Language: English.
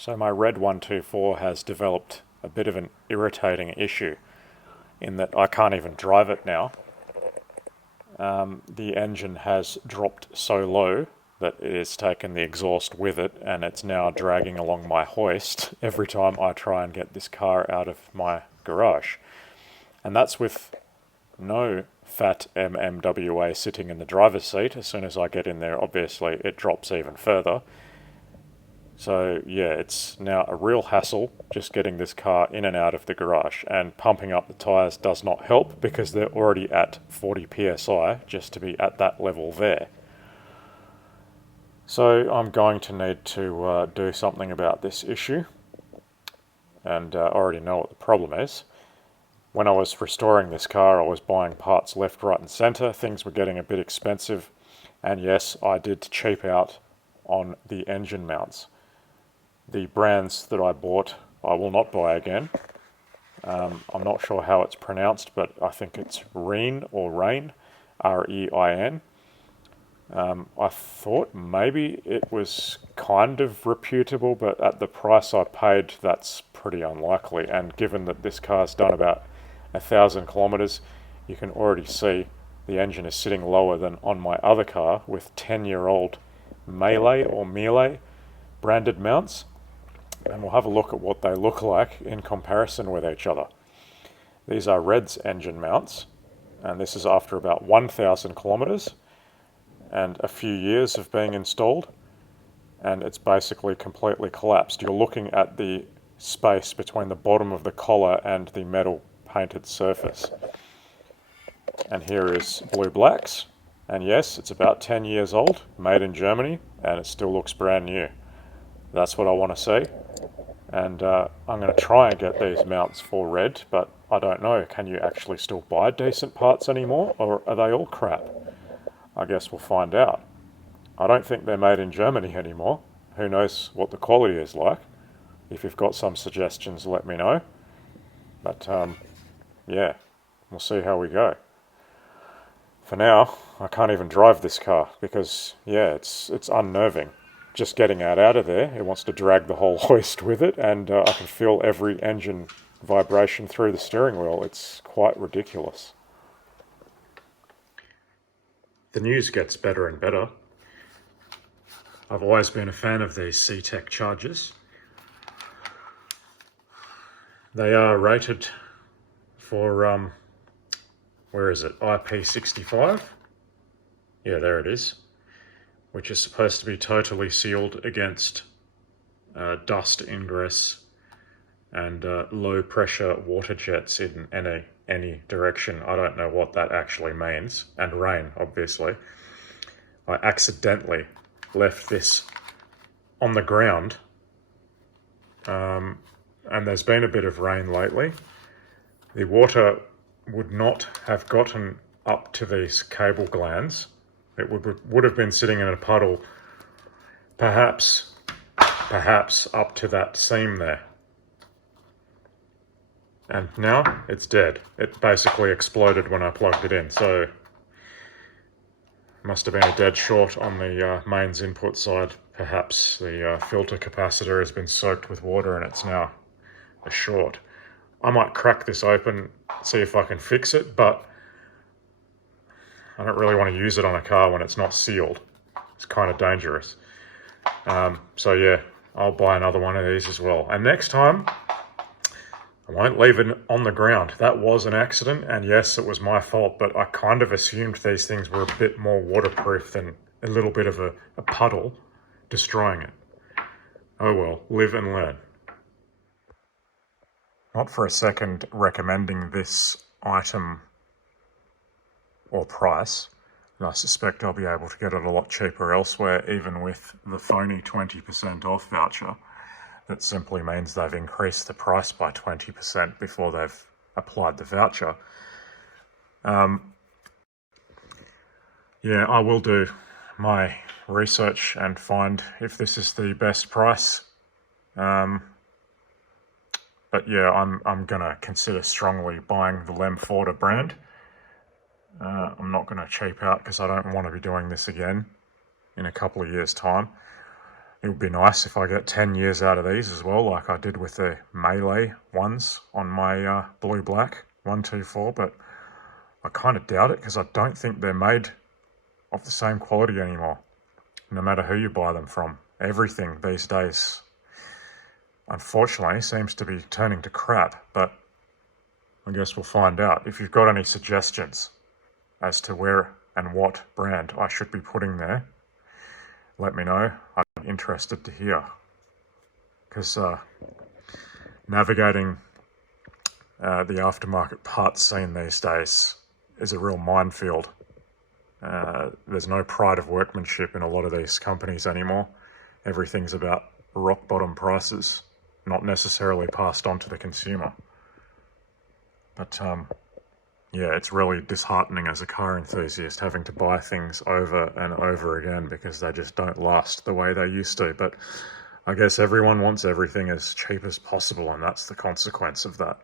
So my red 124 has developed a bit of an irritating issue in that I can't even drive it now. The engine has dropped so low that it has taken the exhaust with it, and it's now dragging along my hoist every time I try and get this car out of my garage. And that's with no fat MMWA sitting in the driver's seat. As soon as I get in there, obviously it drops even further. So yeah, it's now a real hassle just getting this car in and out of the garage, and pumping up the tyres does not help because they're already at 40 psi just to be at that level there. So I'm going to need to do something about this issue, and I already know what the problem is. When I was restoring this car, I was buying parts left, right and centre. Things were getting a bit expensive, and yes, I did cheap out on the engine mounts. The brands that I bought, I will not buy again. I'm not sure how it's pronounced, but I think it's Rhein or Rain, R-E-I-N. I thought maybe it was kind of reputable, but at the price I paid, that's pretty unlikely. And given that this car's done about 1,000 kilometers, you can already see the engine is sitting lower than on my other car with 10-year-old Melee branded mounts. And we'll have a look at what they look like in comparison with each other. These are Red's engine mounts, and this is after about 1,000 kilometers and a few years of being installed, and it's basically completely collapsed. You're looking at the space between the bottom of the collar and the metal painted surface. And here is Blue Black's, and yes, it's about 10 years old, made in Germany, and it still looks brand new. That's what I want to see. And I'm going to try and get these mounts for Red, but I don't know. Can you actually still buy decent parts anymore, or are they all crap? I guess we'll find out. I don't think they're made in Germany anymore. Who knows what the quality is like? If you've got some suggestions, let me know. But yeah, we'll see how we go. For now, I can't even drive this car because, yeah, it's unnerving. Just getting out of there, it wants to drag the whole hoist with it, and I can feel every engine vibration through the steering wheel. It's quite ridiculous. The news gets better and better. I've always been a fan of these C-Tech chargers. They are rated for, where is it, IP65? Yeah, there it is. Which is supposed to be totally sealed against dust ingress and low pressure water jets in any direction. I don't know what that actually means. And rain, obviously. I accidentally left this on the ground, and there's been a bit of rain lately. The water would not have gotten up to these cable glands. It would have been sitting in a puddle, perhaps up to that seam there. And now it's dead. It basically exploded when I plugged it in, so must have been a dead short on the mains input side. Perhaps the filter capacitor has been soaked with water and it's now a short. I might crack this open, see if I can fix it, but I don't really want to use it on a car when it's not sealed. It's kind of dangerous. So yeah, I'll buy another one of these as well. And next time, I won't leave it on the ground. That was an accident, and yes, it was my fault, but I kind of assumed these things were a bit more waterproof than a little bit of a puddle destroying it. Oh well, live and learn. Not for a second recommending this item or price. And I suspect I'll be able to get it a lot cheaper elsewhere, even with the phony 20% off voucher. That simply means they've increased the price by 20% before they've applied the voucher. Yeah, I will do my research and find if this is the best price. But yeah, I'm gonna consider strongly buying the Lemforder brand. I'm not going to cheap out because I don't want to be doing this again in a couple of years' time. It would be nice if I get 10 years out of these as well, like I did with the Melee ones on my Blue Black 124, but I kind of doubt it because I don't think they're made of the same quality anymore, no matter who you buy them from. Everything these days, unfortunately, seems to be turning to crap, but I guess we'll find out. If you've got any suggestions as to where and what brand I should be putting there, let me know. I'm interested to hear. Because navigating the aftermarket parts scene these days is a real minefield. There's no pride of workmanship in a lot of these companies anymore. Everything's about rock bottom prices, not necessarily passed on to the consumer. But yeah, it's really disheartening as a car enthusiast having to buy things over and over again because they just don't last the way they used to. But I guess everyone wants everything as cheap as possible, and that's the consequence of that.